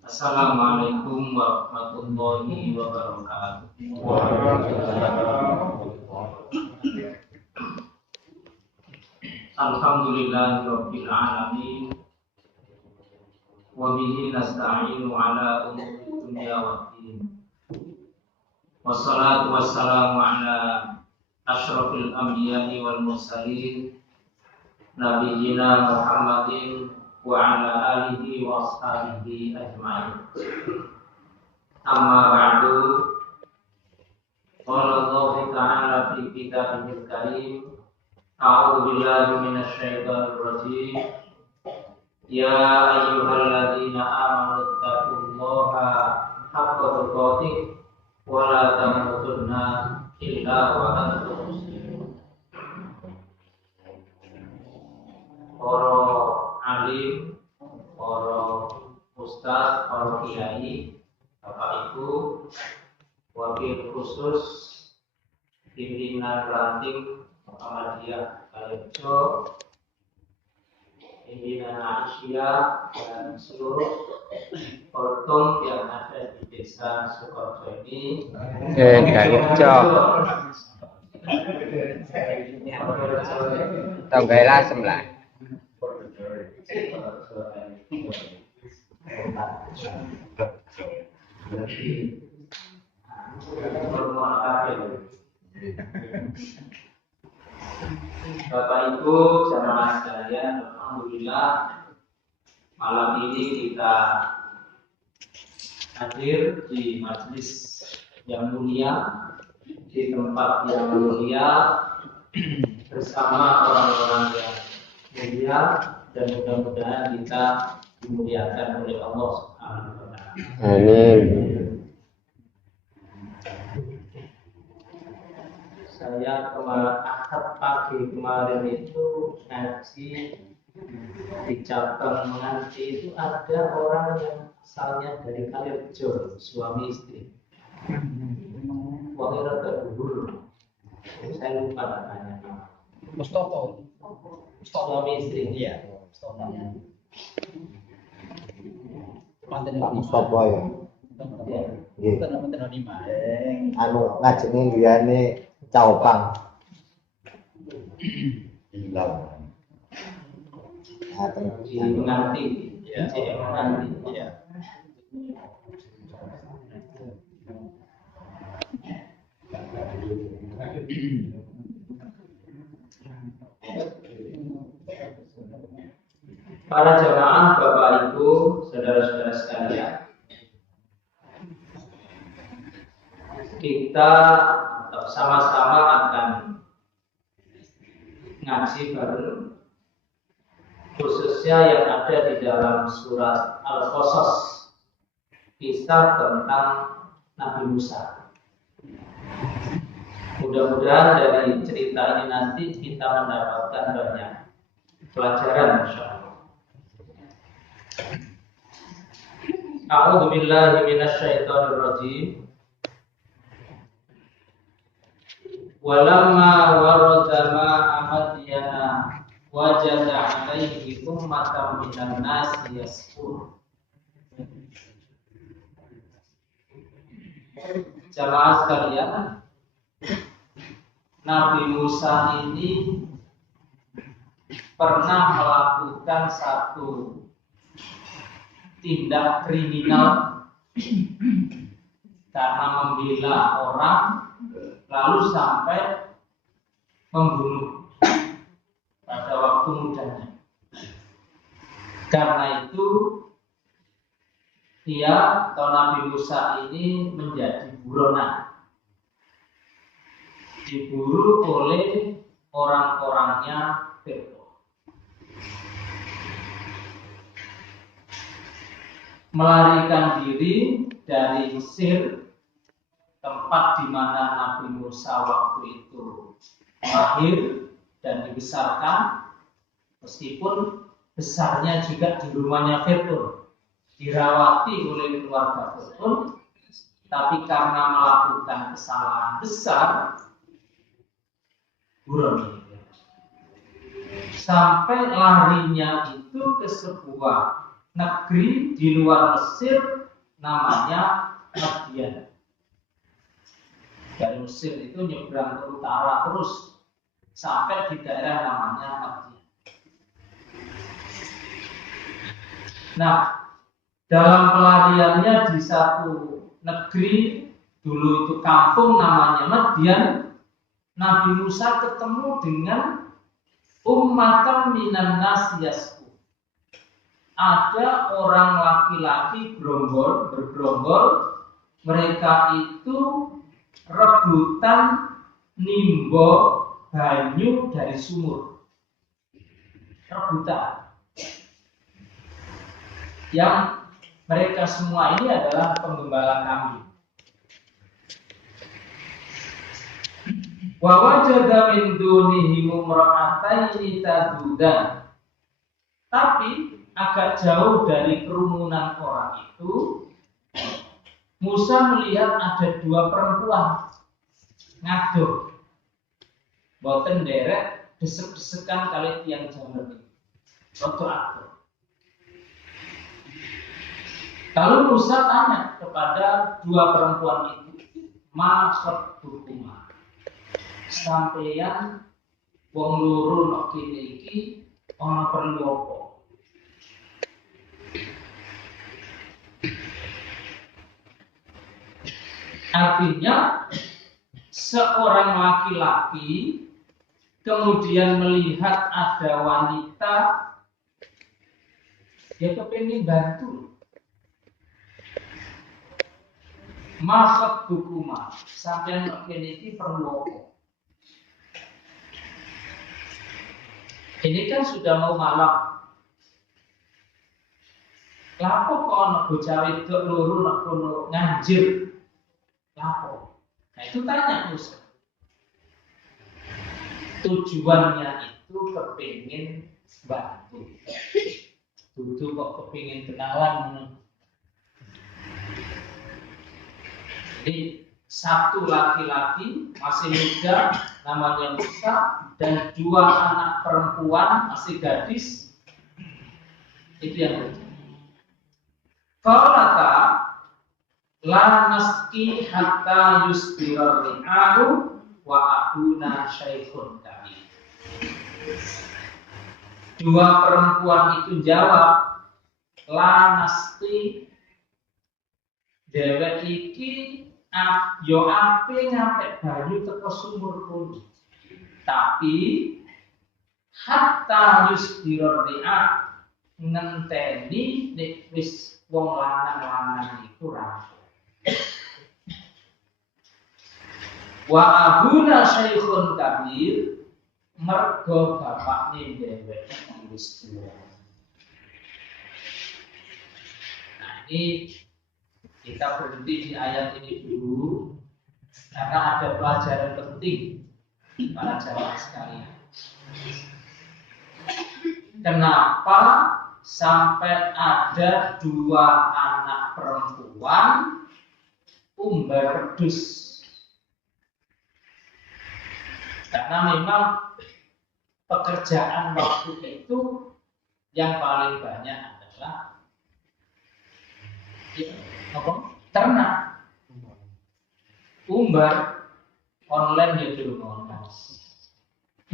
Assalamualaikum warahmatullahi wabarakatuh. Alhamdulillahirabbil alamin. Wa bihi nasta'inu ala umuri dunya waddin. Wassalatu wassalamu ala asyrafil anbiya'i wal mursalin nabiyyina Muhammadin wa ala alihi wa ashabihi ajma'in. Amma ba'du. Qala Allah ta'ala fi kitabihil karim. A'udzu billahi minasy syaithanir rajim. Ya ayyuhalladzina amanu taqullaha haqqa tuqatih wa la tamutunna illa wa antum muslimun. Para alim, para ustaz, para kiai, Bapak Ibu, wakil khusus pimpinan ranting Muhammadiyah Kalijo, pimpinan Aisyah dan seluruh ortom yang ada di desa Sukoharjo ini. Tonggaila semlah. Bapak Ibu jamaah sekalian, alhamdulillah malam ini kita hadir di majelis yang mulia, di tempat yang mulia bersama orang-orang yang mulia, dan mudah-mudahan kita dimuliakan oleh Allah Subhanahu wa taala. Amin. Saya Ahad pagi kemarin itu ngaji di cabang mengaji itu ada orang yang asalnya dari Kalijo, suami istri. Wakil terhubur, saya lupa namanya. Mustofa. Suami istri. Iya, Mustofa. Mantan Pak Mustofa ya. Nggih. Mantan lima. Anu ngajene liyane Caopang. Hilang. Di menanti, Iya. menanti. Iya. Para jamaah, Bapak Ibu, saudara-saudara sekalian, kita sama-sama akan ngaji bareng, khususnya yang ada di dalam surat Al-Qasas, kisah tentang Nabi Musa. Mudah-mudahan dari cerita ini nanti kita mendapatkan banyak pelajaran, insyaallah. A'udzu billahi minasy syaithanir rajim. Walamma warada ma'a Madyana wajada 'alaihi ummatan minan nasi yasqun. Jamaah sekalian, Nabi Musa ini pernah melakukan satu tindak kriminal karena membela orang lalu sampai membunuh pada waktu mudanya. Karena itu dia atau Nabi Musa ini menjadi buronan, diburu oleh orang-orangnya Fir'aun. Melarikan diri dari Mesir, tempat di mana Nabi Musa waktu itu lahir dan dibesarkan, meskipun besarnya juga di rumahnya Fir'aun, dirawati oleh keluarga Fir'aun, tapi karena melakukan kesalahan besar, buron. sampai larinya itu ke sebuah negeri di luar Mesir namanya Madian. Dari Mesir itu nyebrang ke utara terus sampai di daerah namanya Madian. Nah, dalam pelariannya di satu negeri, dulu itu kampung namanya Madian, Nabi Musa ketemu dengan ummatan minan nas yasku. Ada orang laki-laki bergerombol, mereka itu rebutan nimbo banyu dari sumur. Rebutan. Yang mereka semua ini adalah penggembala kambing. Wa wajada min dunihim imra'ataini tadudan. Tapi agak jauh dari kerumunan orang itu, Musa melihat ada dua perempuan ngaduh. Boten derek desek-desekan kali tiang jamur. Rodo adoh. Lalu Musa tanya kepada dua perempuan itu, maksud hukumah. Sampeyan wong loro nok kene iki ana perlu apa? Artinya seorang laki-laki kemudian melihat ada wanita, dia kepingin bantu. Maksud hukumah, sampeyan nok kene iki perlu apa? Ini kan sudah mau malam. Lapo kok ana bocah wedok loro nek kono nganjir. Lapo? Nah itu tanya Musa. Tujuannya itu kepingin bantu. Dudu kok kepingin kenalan. Jadi satu laki-laki masih muda namanya Musa dan dua anak perempuan masih gadis, itu yang terjadi. Kalau kata la naski hatta yusbirar ri'ahu wa abuna syaikhun kabir. Dua perempuan itu jawab, la naski dewek iki yo ape nyampe banyu teko sumur kono. Tapi hatta yusdiror ri'a ngenteni nek wis wong lanang-lanang iku rampung. Wa abuna syaikhun kabir, mergo bapakne dhewek wis tuwa. Nah, ini kita berhenti di ayat ini dulu karena ada pelajaran penting para jamaah sekalian. Kenapa sampai ada dua anak perempuan umbar pedus? Karena memang pekerjaan waktu itu yang paling banyak adalah ternak, umbar, online ya durung ono,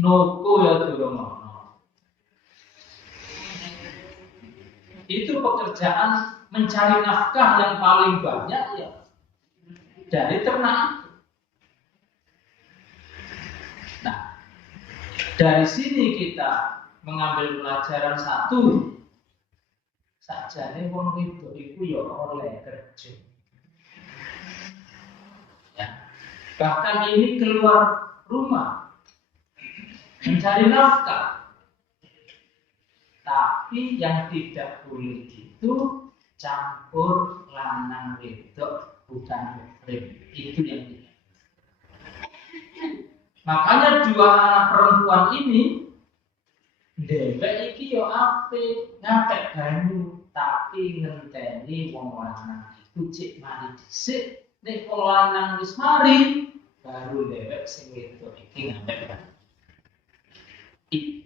noko ya durung ono. Itu pekerjaan mencari nafkah yang paling banyak ya dari ternak. Nah, dari sini kita mengambil pelajaran satu. Sajane wong wedok iku ya oleh kerja. Ya. Bahkan ini keluar rumah mencari nafkah. Tapi yang tidak boleh itu campur lanang wedok bukan muhrim. Itu yang tidak. Makanya dua anak perempuan ini dhewek iki yo ape ngapek banyu tapi ngenteni wong lanang iku cek mari dhisik nek wong lanang wis mari baru dhewek sing wedok iki ngapek banyu.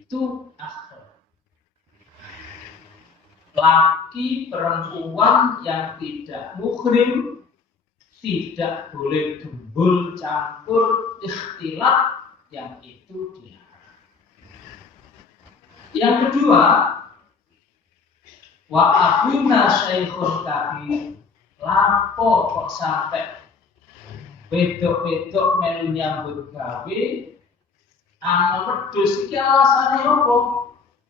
itu akhirat. Laki perempuan yang tidak muhrim tidak boleh gembul campur ikhtilat, yang itu dia. Yang kedua, wa abuna syaikhun kabir, lapo kok sampai wedok-wedok melu nyambut gawe ana wedhus iki alasane opo?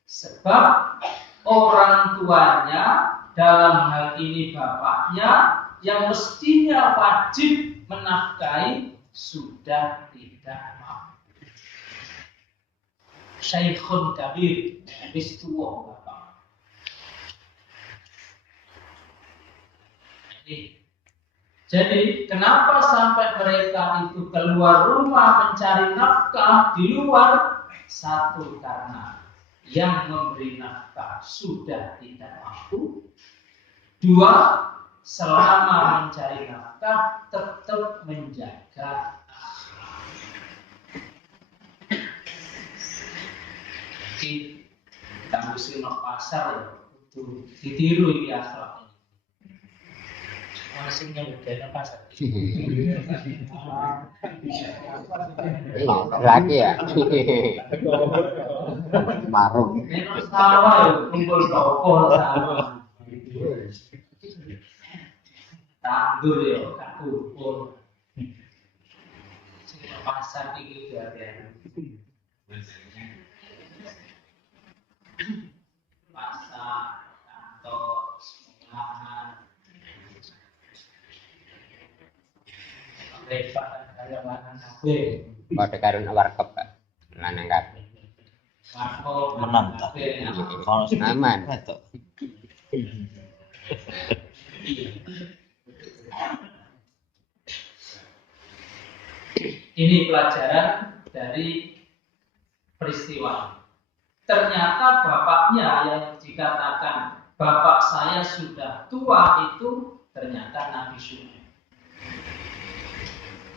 Sebab orang tuanya, dalam hal ini bapaknya, yang mestinya wajib menafkahi sudah tidak mau. Syaikhun kabir, wis tuwa bapak. Jadi kenapa sampai mereka itu keluar rumah mencari nafkah di luar? Satu, karena yang memberi nafkah sudah tidak mampu. Dua, selama mencari nafkah tetap menjaga akhlak. Jadi kita mesti nak pasar ya untuk ditiru di akhlak ini. Masih nyebutnya pasar. Lagi ya. Marung. Ini sawah ya, kumpul toko sawah. Tandur ya, tak kumpul. Pasar ini juga ada. Pasar, kantor, sekolahan. Lepas karyawan kafe. Pada karun warkop Pak. Lanang kabeh. Menang tak? Aman. Ini pelajaran dari peristiwa. Ternyata bapaknya yang dikatakan bapak saya sudah tua itu ternyata Nabi Syuaib.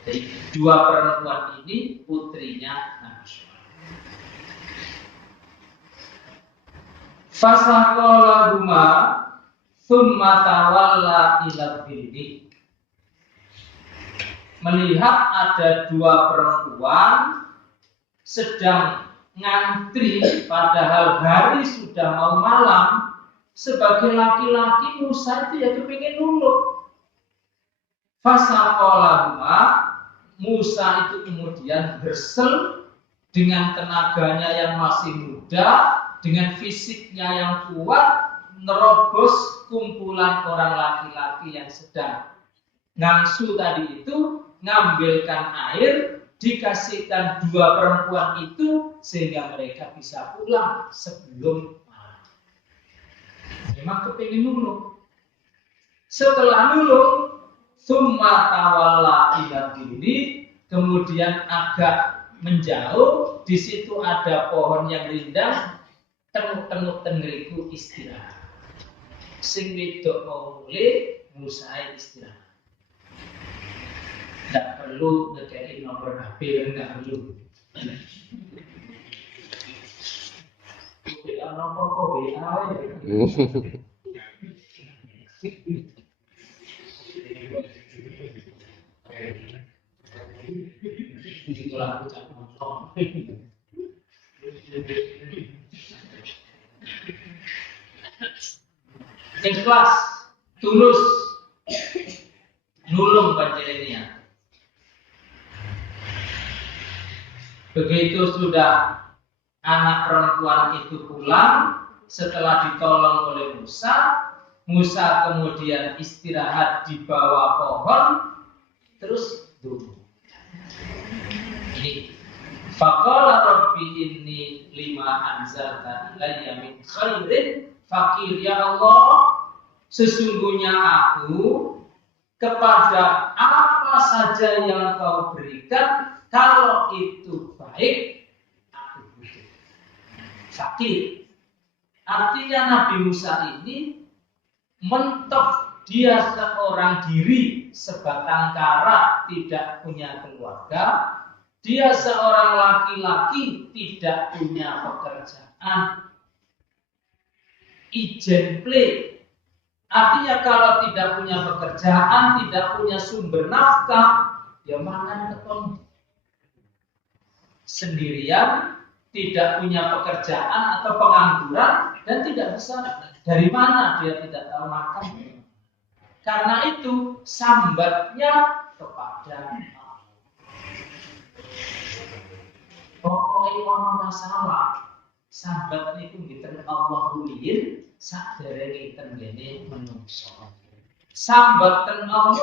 Jadi dua perempuan ini putrinya Nabi Syuaib. Fasaqalahuma tsumma tawalla ila bini. Melihat ada dua perempuan sedang ngantri padahal hari sudah mau malam, sebagai laki-laki Musa itu ya kepingin nuluk. Fasaqalahuma, Musa itu kemudian bersel dengan tenaganya yang masih muda, dengan fisiknya yang kuat, nerobos kumpulan orang laki-laki yang sedang ngangsu tadi itu, ngambilkan air, dikasihkan dua perempuan itu sehingga mereka bisa pulang sebelum malam. Memang kepingin nulung. Setelah nulung, summa tawalla ila dini, kemudian agak menjauh, di situ ada pohon yang rindang, tenguk-tenguk tengeriku istirahat. Sing wedok mau mulai, Musa istirahat. Tidak perlu ngekei nomor HP, tidak perlu. Tidak nomor kok BA. Itulah ucap motor. Ikhlas, tulus, nulung panjenengan. Begitu sudah anak perempuan itu pulang, setelah ditolong oleh Musa, Musa kemudian istirahat di bawah pohon, terus duduk. Ini faqala rabbi inni lima anzalta ilayya min khairin fakir, ya Allah, sesungguhnya aku kepada apa saja yang kau berikan, kalau itu baik, aku butuh. Fakir. Artinya Nabi Musa ini mentok dia seorang diri, sebatang kara, tidak punya keluarga, dia seorang laki-laki tidak punya pekerjaan, ijen play. Artinya kalau tidak punya pekerjaan, tidak punya sumber nafkah, dia mangan ketemu. Sendirian, tidak punya pekerjaan atau pengangguran, dan tidak bisa. Dari mana dia tidak tahu makan? Karena itu sambatnya kepada Allah. Pokoknya orang masalah, sambat itu ngiten Allah ruliyin, sadere ngiten gene menungso. Sambaten Allah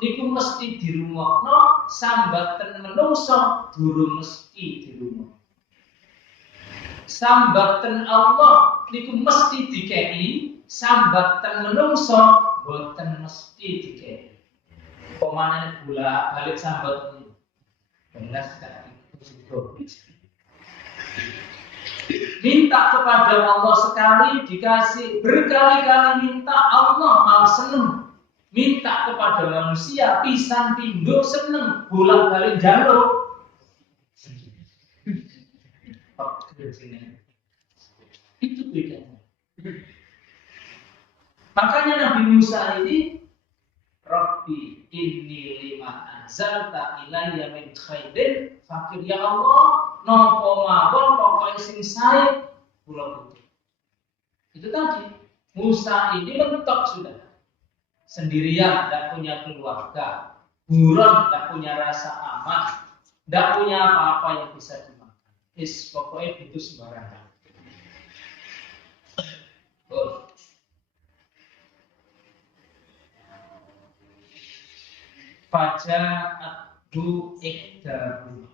niku mesti dirungokno, sambaten menungso durung mesti dirungokno. Sambaten Allah niku mesti dikei, sambaten menungso boten mesti dikei. Pemane gula balik sambat ini. Benar sekali. Minta kepada Allah sekali dikasih, berkali-kali minta Allah malah seneng. Minta kepada manusia pisan pindho seneng, bolak-balik jaluk. Itu bedanya. Makanya Nabi Musa ini, Rabbi inni lima anzalta ilayya min khairin fakir, ya Allah nopo mawon pokoke sing sae kula butuh. Itu tadi Musa ini mentok sudah sendirian, tidak punya keluarga, buron, tidak punya rasa aman, tidak punya apa-apa yang bisa dimakan. Pokoknya butuh sembarangan. Faja'athu ihdahumaa.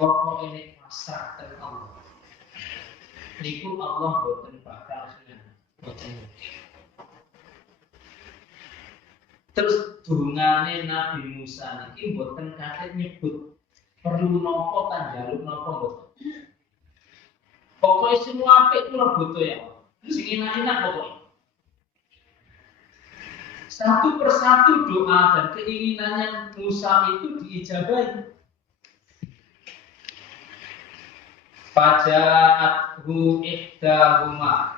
Pokok ini pasrah ke Allah. Niku Allah boten bakal seneng. Terus dungane Nabi Musa niki boten kate nyebut perlu nopo tan jaluk nopo boten. Pokoknya semua apik kula butuh ya. Sing enak-enak pokoknya. Satu persatu doa dan keinginannya Musa itu diijabahi. Faja'athu ihdahumaa.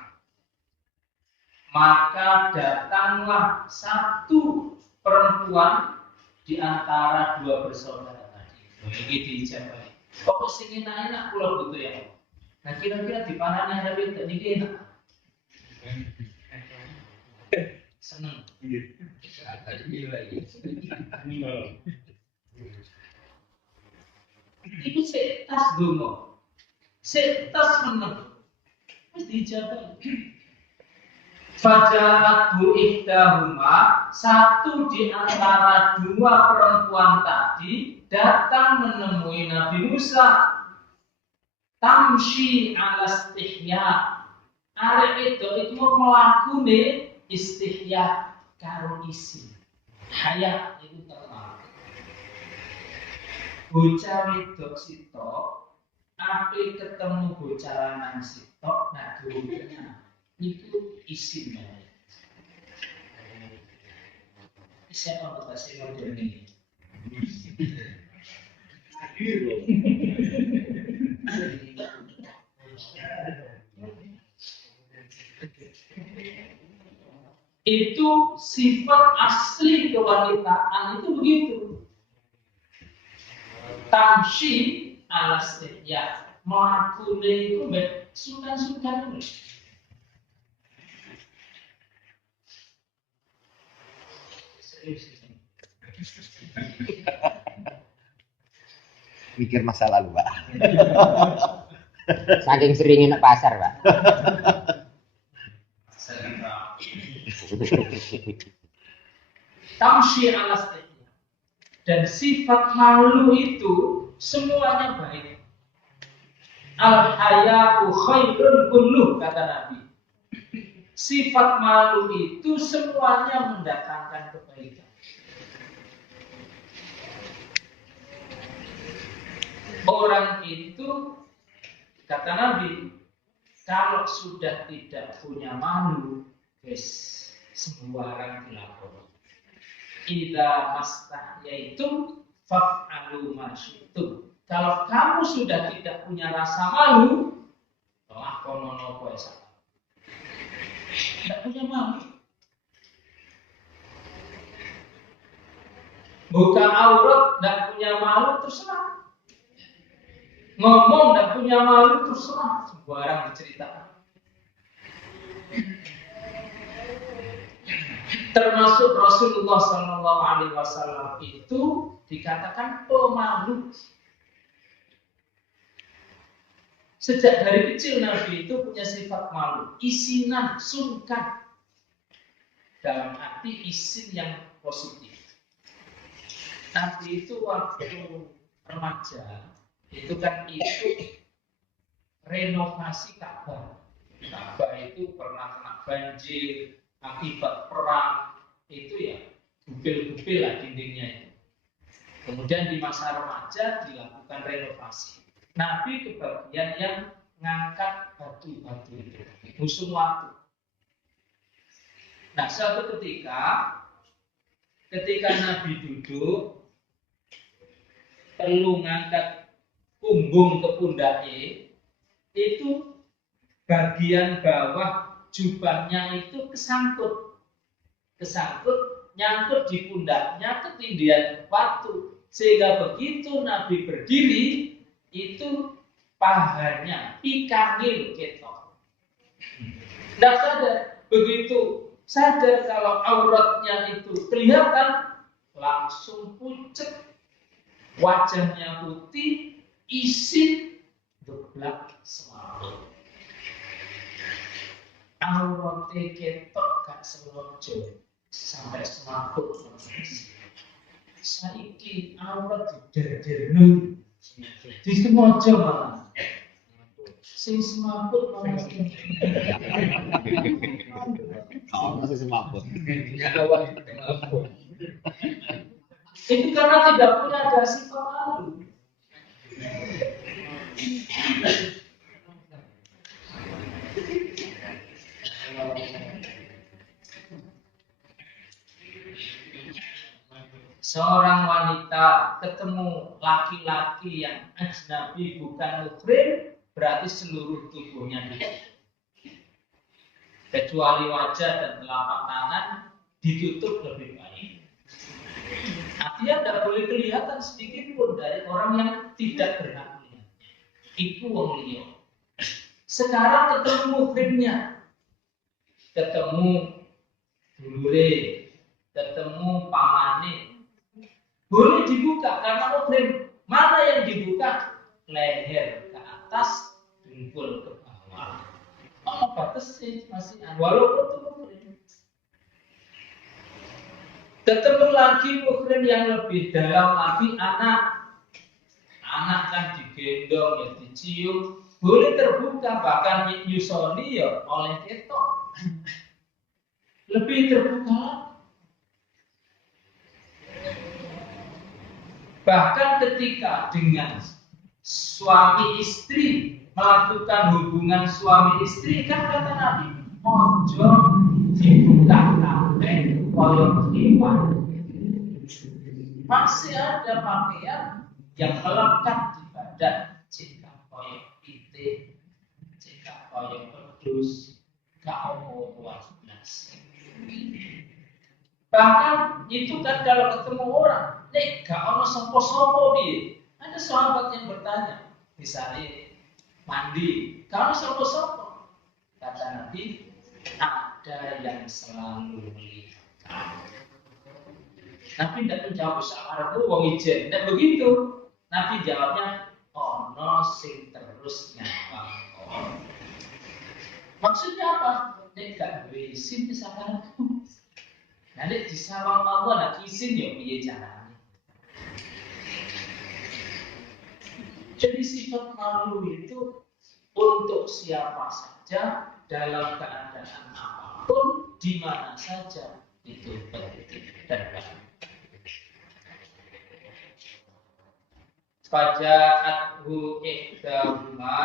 Maka datanglah satu perempuan di antara dua bersaudara tadi. Ini diijabahi. Pokok sing enak-enak kula butuh ya. Nah kira-kira di panahnya ada beda niki enak. Seneng. Itu setas dungo, setas meneng, mesti dijawab. Faja'athu ihdahumaa, satu di antara dua perempuan tadi datang menemui Nabi Musa. Tamshi ala istihya. Arek itu melakukan istihya karo isi. Hayat itu terlalu. Bocah wedok sitok, ape ketemu bocah lanang sitok, nah durungnya itu isinya. Siapa bahasa modern ini? Itu sifat asli kewanitaan itu begitu. Tamshi ala istihya, melakukan itu sukan-sukan. Mikir masa lalu, Pak. Saking seringnya nak pasar, Pak. Tamshi ala istihya. Dan sifat malu itu semuanya baik. Al-haya'u khairun kulluh, kata Nabi. Sifat malu itu semuanya mendatangkan kebaikan. Orang itu, kata Nabi, kalau sudah tidak punya malu, sembarang dilakukan. Idza mastah, yaitu faf'alu ma syi'tum. Kalau kamu sudah tidak punya rasa malu, lakono nopo salah. Tidak punya malu. Buka aurat, tidak punya malu, terserah. Ngomong tidak punya malu, terserah. Sembarang diceritakan. Termasuk Rasulullah SAW itu dikatakan pemalu. Sejak dari kecil Nabi itu punya sifat malu, isinan, sungkan. Dalam arti isin yang positif. Nabi itu waktu remaja itu kan ikut renovasi Ka'bah. Ka'bah itu pernah kena banjir akibat perang, itu ya gupil-gupil lah dindingnya itu. Kemudian di masa remaja dilakukan renovasi. Nabi kebagian yang ngangkat batu-batu itu, musuh waktu. Nah, suatu ketika Nabi duduk, perlu ngangkat punggung ke pundaknya, itu bagian bawah jubahnya itu kesangkut, nyangkut di pundaknya, ketindihan batu, sehingga begitu Nabi berdiri, itu pahanya pikangil ketok. Tidak sadar, begitu sadar kalau auratnya itu kelihatan, langsung pucet, wajahnya putih, isin, geblak semaput. Auratnya ketok gak sengaja sampai semaput. Saiki aurat diderderno. Di semojo malah. Sing semaput malah. Masih semaput. Itu karena tidak punya dasi pemalu. Seorang wanita ketemu laki-laki yang ajnabi bukan muhrim, berarti seluruh tubuhnya ditutup. Kecuali wajah dan telapak tangan ditutup lebih baik. Artinya tidak boleh kelihatan sedikit pun dari orang yang tidak berhak melihat. Itu wong liya. Sekarang ketemu muhrimnya, ketemu dulure, ketemu pamane, boleh dibuka karena muhrim. Mana yang dibuka? Leher ke atas, dengkul ke bawah. Oh, batas sih masih walaupun itu muhrim. Ketemu lagi muhrim yang lebih dalam lagi, anak kan digendong ya dicium, boleh terbuka, bahkan nyusoni ya oleh ketok. Lebih terbuka. Bahkan ketika dengan suami istri melakukan hubungan suami istri, kan kata Nabi, ojo dibuka kabeh koyo iwan. Masih ada pakaian yang melekat di badan, jika koyo pite, jika koyo pedus, gak apa-apa. Bahkan itu kan kalau ketemu orang, nek gak ono sopo-sopo piye. Ada sahabat yang bertanya, misalnya mandi, gak ono sopo-sopo. Kata Nabi, ada yang selalu melihat. Nabi tidak menjawab searah wong ijen, tidak begitu. Nabi jawabnya, ono sing terus nyapa. Maksudnya apa? Nek gak duwe isin disamaku. Nanti di sawang Allah nak izin ya piye caranya. Jadi sifat malu itu untuk siapa saja, dalam keadaan apapun, di mana saja, itu penting dan baik. Faja'athu ihdahuma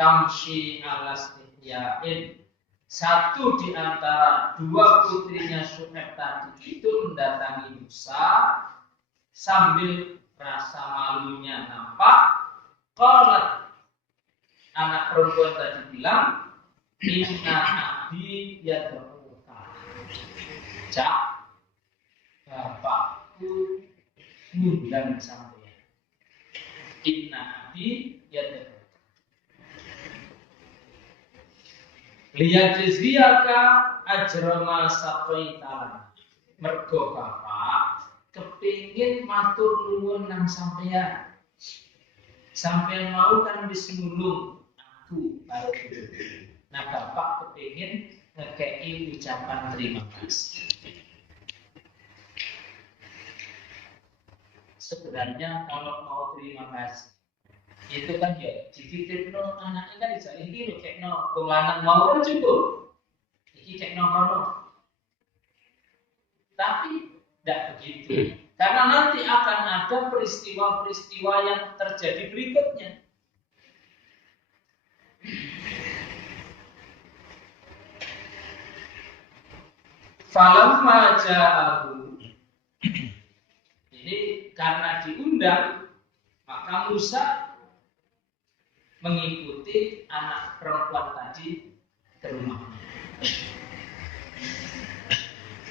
tamshi ala istihyain. Satu di antara dua putrinya Syuaib tadi itu mendatangi Musa sambil rasa malunya nampak, qalat, anak perempuan tadi bilang, inna abi yad'uka. Cak, bapakku ngundang sampeyan. Inna abi yad'uka. Liyajziyaka ajra ma saqaita. Mergo bapak kepingin matur nuwun nang sampeyan. Sampeyan mau kan wis nulung aku baru dulu. Nah bapak kepingin ngekei ucapan terima kasih. Sebenarnya kalau mau terima kasih itu kan ya dititipno anaknya kan bisa iki lho kekno wong lanang mau kan cukup. Iki kekno kono. Tapi tidak begitu. Karena nanti akan ada peristiwa-peristiwa yang terjadi berikutnya. Falamma ja'ahu. Ini karena diundang, maka Musa mengikuti anak perempuan tadi ke rumahnya.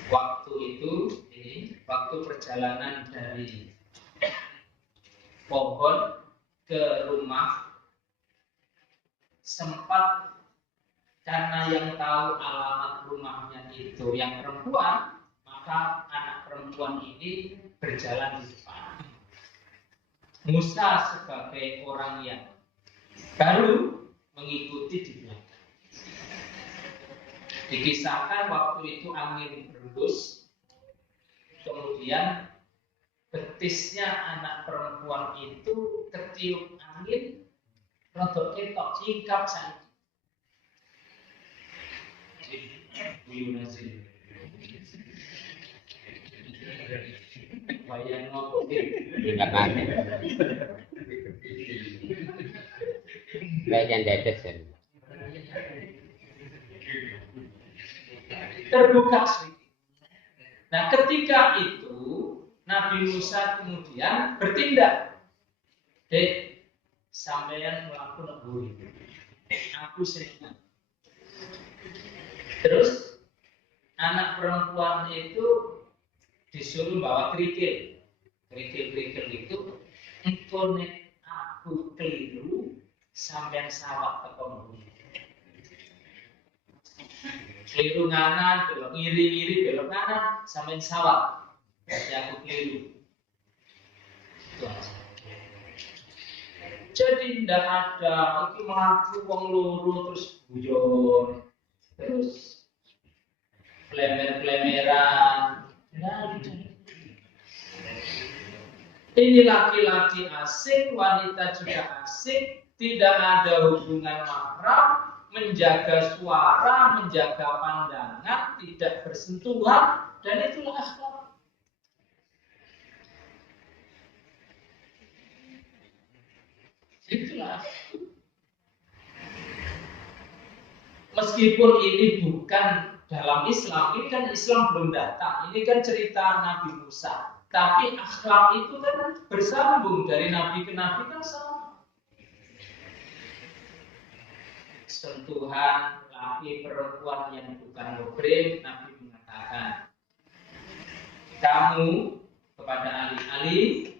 Waktu itu, waktu perjalanan dari pohon ke rumah, sempat karena yang tahu alamat rumahnya itu yang perempuan, maka anak perempuan ini berjalan di depan. Musa sebagai orang yang baru mengikuti di belakang. Dikisahkan waktu itu angin berembus, kemudian betisnya anak perempuan itu ketiup angin, rodok ketok cingkap saja. Bayang ngopi. Enggak mati. Bagian dedes ya. Terbuka sedikit. Nah, ketika itu Nabi Musa kemudian bertindak. Sampeyan melakukan bui. Aku sering. Terus anak perempuan itu disuruh bawa kerikil. Kerikil itu engko nek aku keliru sampeyan sawat teko bumi. Keliru nganan, belok ngiri, belok kanan, sampeyan sawat. Ya aku keliru. Itu aja. Jadi tidak ada itu melaku wong loro terus guyon, terus plemer-plemeran. Nah, ini laki-laki asing, wanita juga asing, tidak ada hubungan mahram, menjaga suara, menjaga pandangan, tidak bersentuhan, dan itulah akhlak. Itulah. Meskipun ini bukan dalam Islam, ini kan Islam belum datang. Ini kan cerita Nabi Musa. Tapi akhlak itu kan bersambung dari Nabi ke Nabi kan sama. Sentuhan laki perempuan yang bukan muhrim, Nabi mengatakan, kamu kepada Ali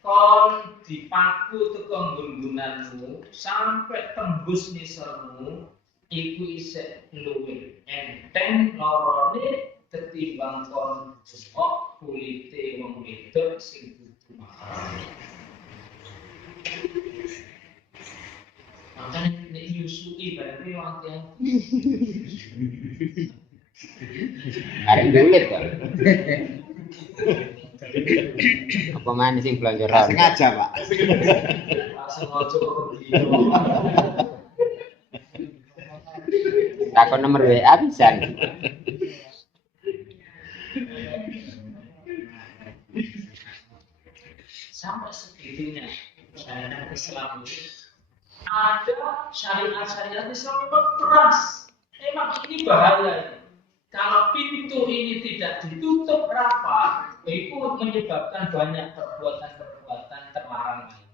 kon dipaku teko gungunanmu sampai tembus nisormu iku isih luwih enteng lorone ketimbang kon jepok kulite wong wedok sing kudu mahram. Makanya nek nyusui berarti hati-hati. Arek duit kok. Apa mana sing blonjoran? Sengaja, Pak. Langsung ojo video. Takon nomor WA bisa. Sampai segitunya syariat Islam ini ada syariat Islam memang keras. Memang ini bahaya. Kalau pintu ini tidak ditutup rapat, itu menyebabkan banyak perbuatan-perbuatan terlarang lainnya.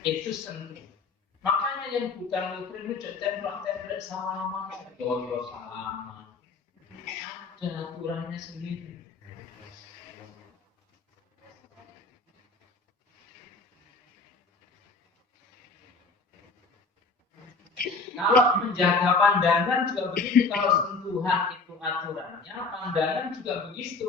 Itu sentuh. Makanya yang bukan muslim itu template salaman, yo salaman. Ada aturannya sendiri. Kalau menjaga pandangan juga begitu, kalau sentuhan itu aturannya, pandangan juga begitu.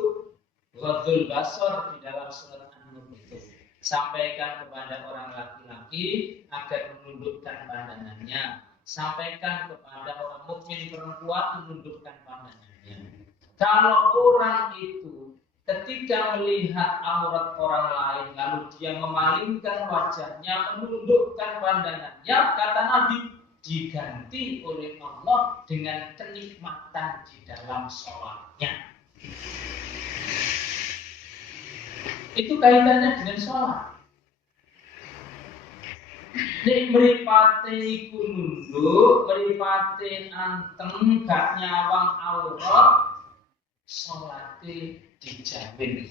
Ghadul basar di dalam surat An-Nur itu. Sampaikan kepada orang laki-laki agar menundukkan pandangannya. Sampaikan kepada orang mukmin perempuan menundukkan pandangannya. Kalau orang itu ketika melihat aurat orang lain lalu dia memalingkan wajahnya, menundukkan pandangannya, kata Nabi, diganti oleh Allah dengan kenikmatan di dalam sholatnya. Itu kaitannya dengan sholat. Nek mripate iku nunduk, mripate anteng gak nyawang aurat, sholate dijamin.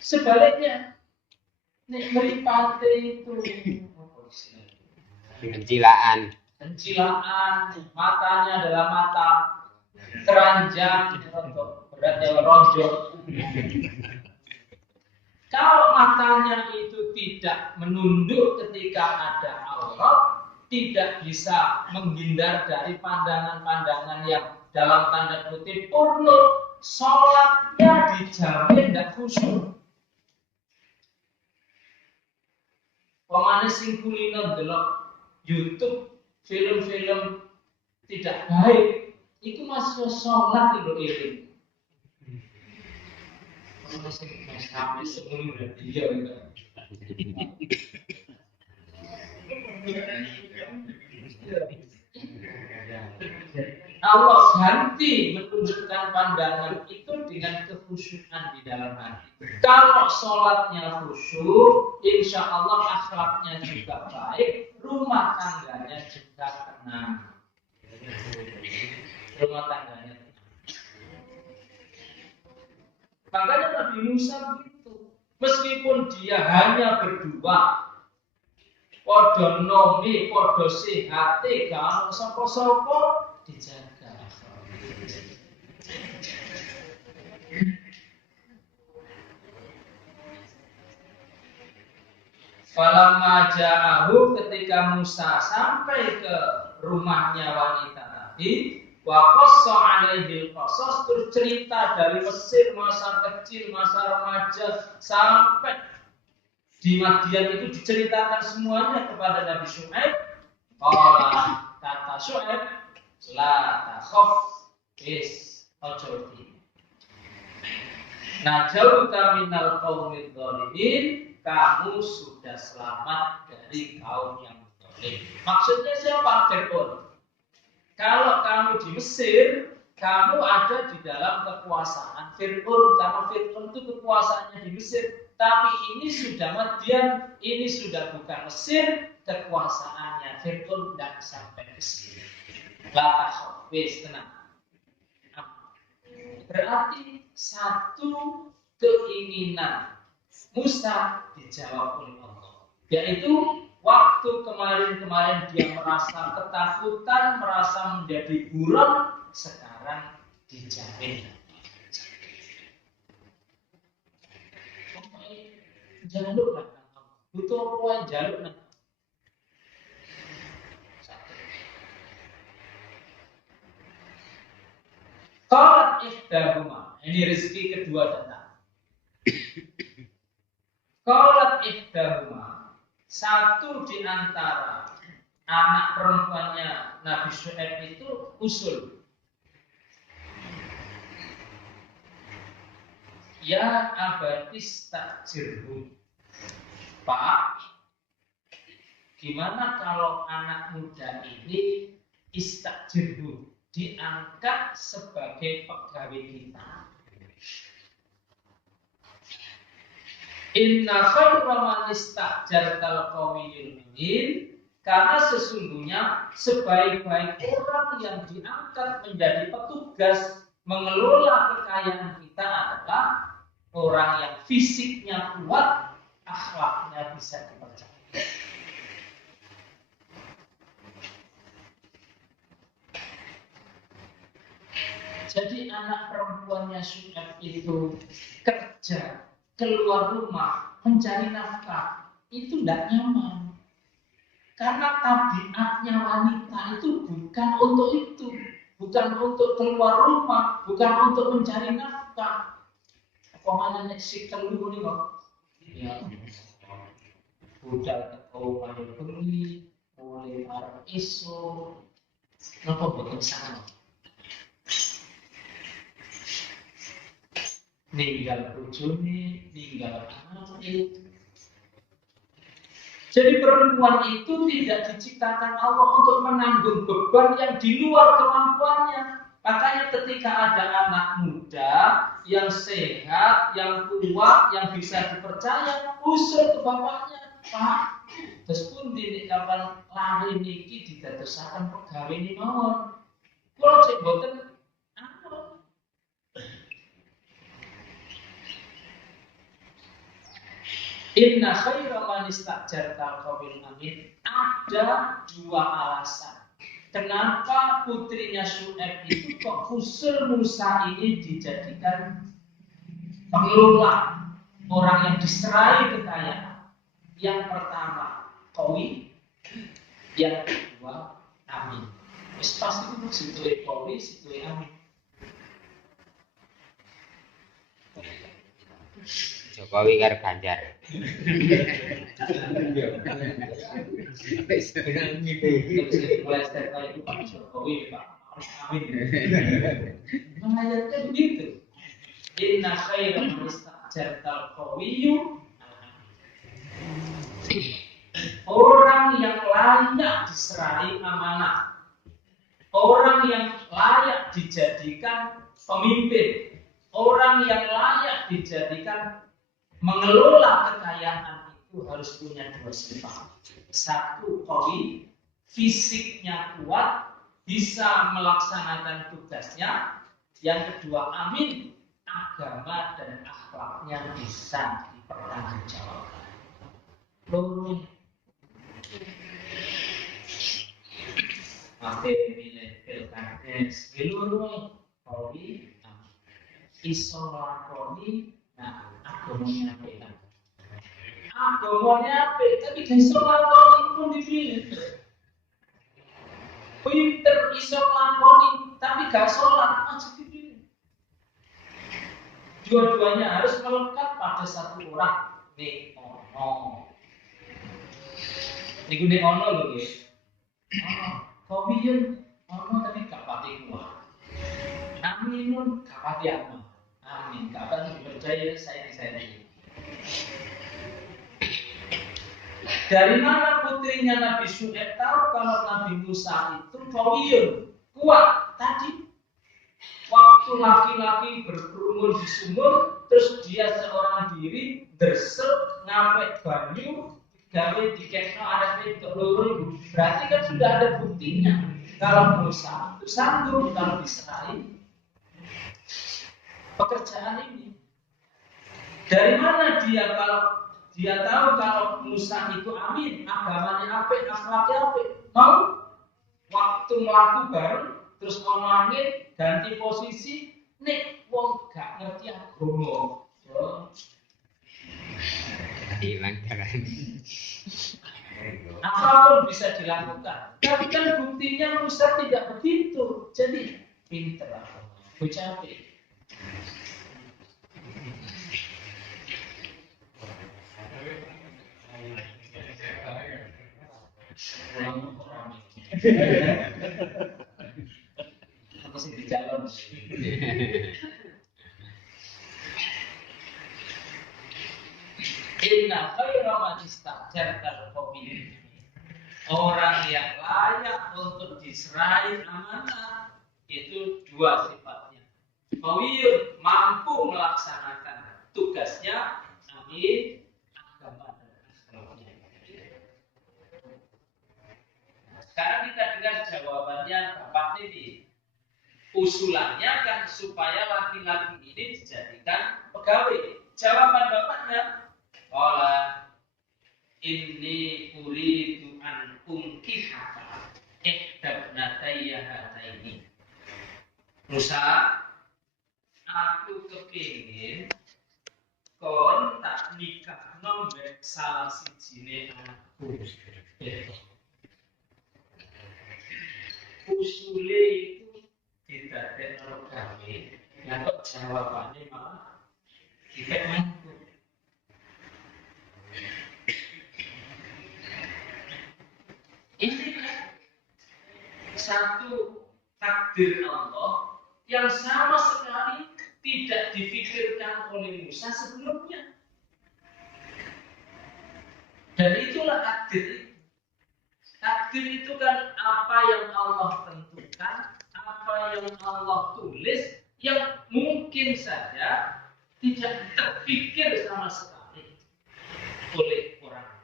Sebaliknya, nek mripate itu Pencilaan. matanya adalah mata keranjang, berarti ronjok. Kalau matanya itu tidak menunduk ketika ada aurat, tidak bisa menghindar dari pandangan-pandangan yang dalam tanda kutip porno, sholatnya dijamin dan khusyuk. Pemane sing kulino delok YouTube film-film tidak baik, itu masih sholat itu iling. Masih sampai sebelum dia gitu. Allah ganti menunjukkan pandangan itu dengan kekhusyukan di dalam hati. Kalau sholatnya khusyuk, insya Allah akhlaknya juga baik, rumah tangganya juga tenang. Rumah tangganya tenang. Makanya Nabi Musa begitu. Meskipun dia hanya berdua, podo nomi, podo sehati, kalau sopo-sopo dijaga. Falamma ja'ahu, ketika Musa sampai ke rumahnya wanita tadi, wa qassa 'alaihil qasas, terus cerita dari Mesir, masa kecil, masa remaja, sampai di Madian itu diceritakan semuanya kepada Nabi Syuaib. Qala, kata Syuaib, la takhaf, ojo wedi. Najauta minal qaumidz dzalimin, kamu sudah selamat dari kaum yang zalim. Maksudnya siapa? Fir'aun. Kalau kamu di Mesir, kamu ada di dalam kekuasaan Fir'aun, karena Fir'aun itu kekuasaannya di Mesir. Tapi ini sudah Madian, ini sudah bukan Mesir, kekuasaannya Fir'aun dan sampai ke sini. La takhaf, tenang. Berarti satu keinginan Musa dijawab oleh Allah, yaitu waktu kemarin dia merasa ketakutan, merasa menjadi buron, sekarang dijamin. Jaluk lah, butuh apa jaluk lah. Qalat ihdahuma, ini rezeki kedua datang. Qalat ihdahuma, satu di antara anak perempuannya Nabi Syuaib itu usul. Ya abatis takjirhu. Pak, gimana kalau anak muda ini istakjirhu, diangkat sebagai pegawai kita? Inna khaira man istajartal qawiyyul amin, karena sesungguhnya sebaik-baik orang yang diangkat menjadi petugas mengelola kekayaan kita adalah orang yang fisiknya kuat, akhlaknya bisa dipercaya. Jadi anak perempuannya Syuaib itu kerja, keluar rumah, mencari nafkah, itu tidak nyaman. Karena tabiatnya wanita itu bukan untuk itu, bukan untuk keluar rumah, bukan untuk mencari nafkah. Apa mana nek sik telu ni kok? Ya. Budal teko karo bengi, mulai arep iso. Napa boten sama? Ninggal bojone, ninggal anake. Jadi perempuan itu tidak diciptakan Allah untuk menanggung beban yang di luar kemampuannya. Makanya ketika ada anak muda yang sehat, yang kuat, yang bisa dipercaya, usul ke bapaknya, Pak, terus pun di kapan lari niki didadosaken pegawe ni mawon. Kula cek boten Inna khaira man istajartal qawil amin. Ada dua alasan kenapa putrinya Syuaib itu kok Husul Musa ini dijadikan pengelola, orang yang diserai kekayaan. Yang pertama qawi, yang kedua amin. Pasti itu situe qawi, situe amin. Jokowi karo Ganjar. Mengajarkan begitu. Inna khairan mustajartal qawiyyu. Orang yang layak diserai amanah, orang yang layak dijadikan pemimpin, orang yang layak dijadikan mengelola kekayaan itu harus punya dua sifat. Satu, qawi, fisiknya kuat, bisa melaksanakan tugasnya. Yang kedua, amin, agama dan akhlaknya bisa dipertanggungjawabkan. Loro, mate milih pilkades, loro, qawi, iso lakoni. Nah, agamanya apa? Agamanya apa? Tapi gak iso lakoni pun dipilih. Pinter iso lakoni, tapi gak sholat aja dipilih. Dua-duanya harus melekat pada satu orang. Nih ono. Niku nek ono lho nggih. Ono. Kawiyun ono tapi gak pati kuat. Aminun gak pati aman. Amin. Kapan dipercaya saya. Dari mana putrinya Nabi Syuaib tahu kalau Nabi Musa itu qawiyun, kuat? Tadi waktu laki-laki berkerumun di sumur, terus dia seorang diri bersel ngapet banyu, gawe dikekno arepe tok loro. Berarti kan sudah ada buktinya kalau Musa itu sanggup kalau diserai pekerjaan ini. Dari mana dia tahu kalau Musa itu amin, agamanya apa, akhlaknya apa? Mau waktu melaku bareng, terus ono angin, ganti posisi, nek wong gak ngerti agama. Hilang jalan. Apapun bisa dilakukan. Tapi kan buktinya Musa tidak begitu. Jadi pinter aku. Bocah apik. Aku sih di jalan. Inna khaira man istajartal qawiyyu. Orang yang layak untuk diserai amanah itu dua sifatnya. Qawiyyu, mampu melaksanakan tugasnya, amin. Sekarang kita dengar jawabannya Bapak ini. Usulannya kan supaya laki-laki ini dijadikan pegawai. Jawaban bapaknya, qala inni uridu an unkihaka ihdabnatayya hataini. Musa, aku kepingin kon tak nikah nombek salah sijine anakku. Usule itu tidak ada kami, ya kok jawabannya malah tidak mampu. Ini kan satu takdir Allah yang sama sekali tidak difikirkan oleh Musa sebelumnya. Dan itulah takdir. Takdir itu kan apa yang Allah tentukan, apa yang Allah tulis, yang mungkin saja tidak terpikir sama sekali oleh orang.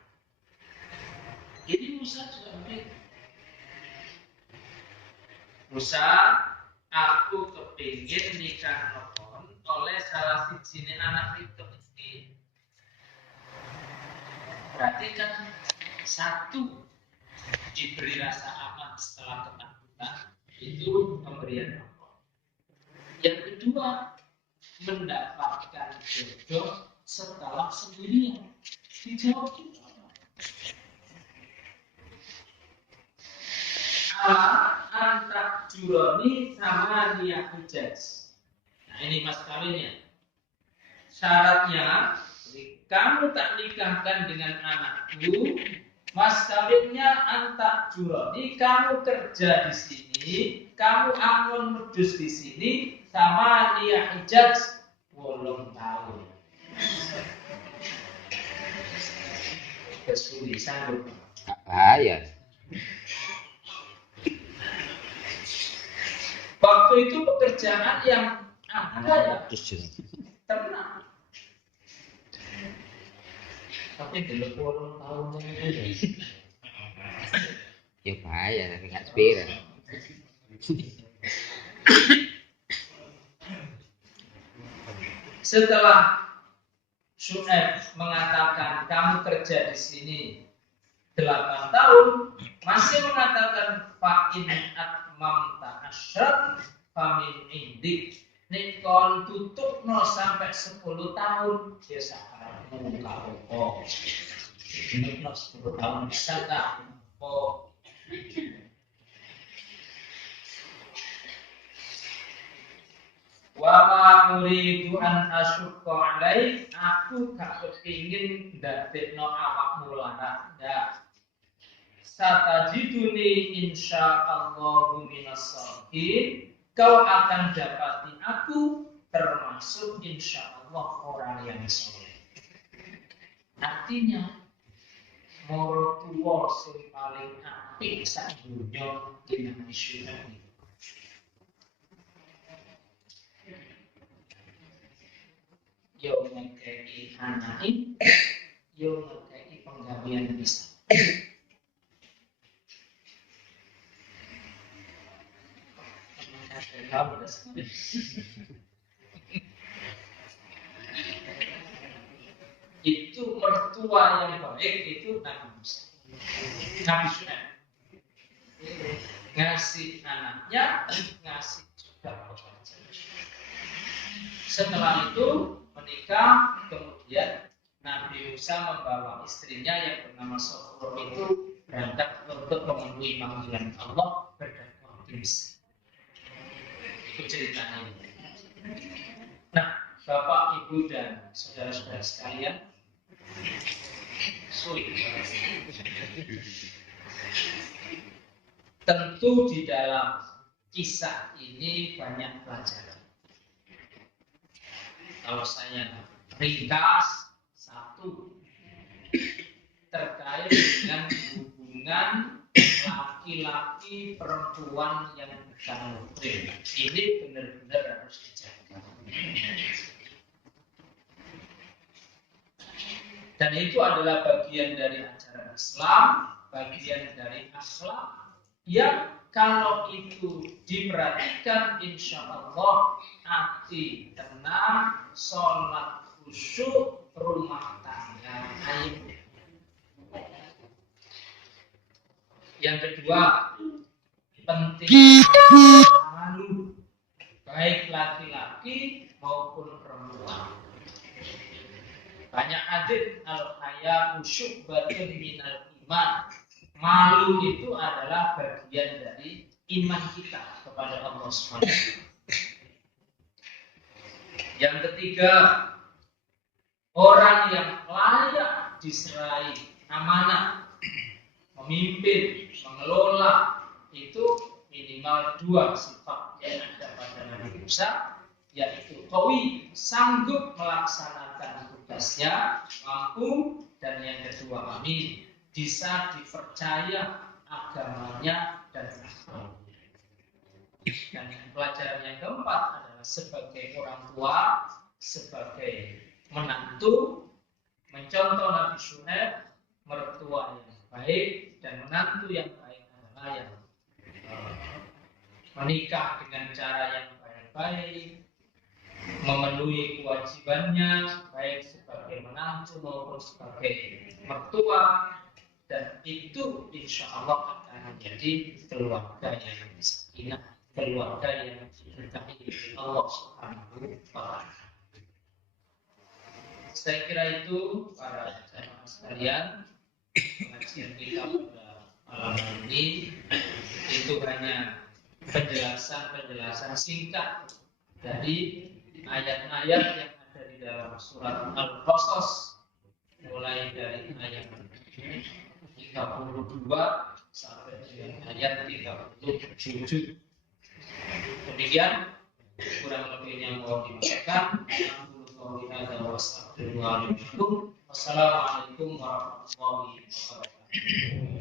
Jadi Musa juga begitu. Musa, aku kepingin nikah nokon oleh salah siji anak itu ini. Berarti kan satu diberi rasa aman setelah ketakutan itu pemberian Allah. Yang kedua, mendapatkan jodoh setelah sendirian. Dijawab juga. Antak juroni sama dia hujaz. Nah ini mas kawinnya. Syaratnya, kamu tak nikahkan dengan anakku. Mas kawinnya antak juroni, kamu kerja di sini, kamu akan medus di sini, sama dia hujaz 8 tahun. Kesuli sanggup. Bahaya. Waktu itu pekerjaan yang ada ya, tenang. Tapi 8 tahun ini. Ya bahaya, tapi nggak sepira. Setelah Syuaib mengatakan kamu kerja di sini 8 tahun, masih mengatakan fa'in atmamta asyrat famin indik. Nek kon tutup no sampai 10 tahun biasa muka oh. Ini no 10 tahun bisa tak? Oh. Wa ma uridu an asyqa alaik, aku gak kepingin ndadekno awakmu lara. Ya. Satajiduni insyaallahu minas shalihin. Kau akan dapati aku termasuk insyaallah orang yang soleh. Artinya moro tuwa sing paling apik sak dunya dina Syuaib. Yo ngekei anake, yo ngekei penggawean bisa. Itu mertua yang baik itu Nabi Musa. Nabi Syuaib ngasih anaknya, ngasih juga pekerjaan. Setelah itu menikah, kemudian Nabi Musa membawa istrinya yang bernama Sofro itu berangkat untuk memenuhi panggilan Allah berdakwah di Mesir. Itu ceritanya. Nah, Bapak, Ibu, dan saudara-saudara sekalian, sulit. Tentu di dalam kisah ini banyak pelajaran. Kalau saya ringkas, satu, terkait dengan hubungan laki-laki perempuan yang berkahwin. Ini benar-benar harus dijaga. Dan itu adalah bagian dari ajaran Islam, bagian dari akhlak, yang kalau itu diperhatikan insya Allah hati tenang, sholat khusyuk, rumah tangga aib. Yang kedua, penting malu, baik laki-laki maupun perempuan. Banyak hadits al-haya khusyuk batin minal iman. Malu itu adalah bagian dari iman kita kepada Allah Subhanahu. Yang ketiga, orang yang layak diserai amanah, memimpin, mengelola, itu minimal dua sifat yang ada pada Nabi Musa, yaitu qawi, sanggup melaksanakan tugasnya, mampu, dan yang kedua amin, bisa dipercaya agamanya dan akhlaknya. Dan pelajaran yang keempat adalah sebagai orang tua, sebagai menantu, mencontoh Nabi Syuaib, mertua yang baik dan menantu yang baik adalah yang menikah dengan cara yang baik-baik, memenuhi kewajibannya baik sebagai menantu maupun sebagai mertua, dan itu insya Allah akan menjadi keluarga yang sakinah, keluarga yang diberkahi oleh Allah Subhanahu wa Ta'ala. Saya kira itu para jamaah sekalian, pengajian kita pada malam ini itu hanya penjelasan singkat dari ayat-ayat yang ada di dalam surat Al-Qasas, mulai dari ayat 32 sampai dengan ayat 37. Demikian kurang lebihnya mohon dimaafkan. Wassalamualaikum warahmatullahi wabarakatuh.